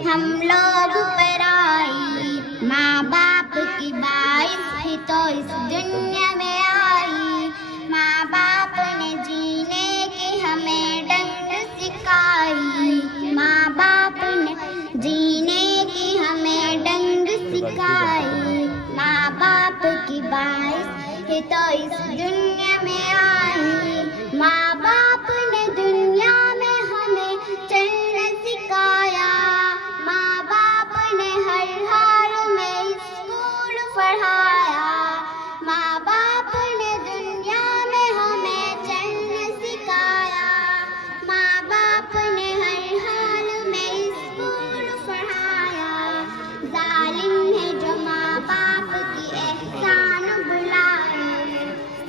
ہم لوگ پر آئی، ماں باپ کی باعث ہی تو اس دنیا میں آئی، ماں باپ نے جینے کی ہمیں ڈنگ سکھائی، ماں باپ نے جینے کی ہمیں ڈنگ سکھائی، ماں باپ کی باعث ہی تو اس دنیا میں آئی، ماں باپ نے دنیا میں ہمیں چلنا سکھایا، ماں باپ نے ہر حال میں اسکول پڑھایا، ماں باپ نے دنیا میں ہمیں چلنا سکھایا، ماں باپ نے ہر حال میں اسکول پڑھایا، ظالم ہے جو ماں باپ کی احسان بلائے،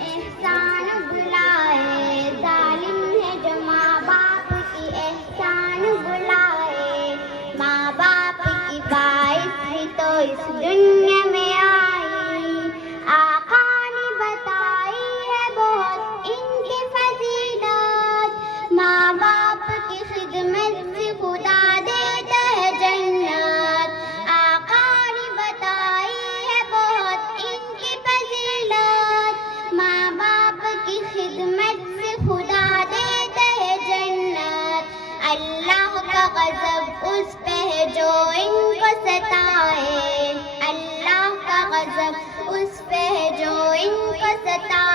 احسان بلائے، ظالم ہے جو ماں باپ کی احسان بلائے، ماں باپ کی باعث ہی تو اس دنیا میں آئی، آقا نے بتائی ہے بہت ان کی فضیلت، ماں باپ کی خدمت سے خدا دیتا ہے جنت، آقا نے بتائی ہے بہت ان کی فضیلت، ماں باپ کی خدمت سے خدا دیتا ہے جنت، اللہ کا غضب اس پہ ہے جو ان کو ستائے، اللہ کا غضب اس پہ ہے جو ان کو ستائے۔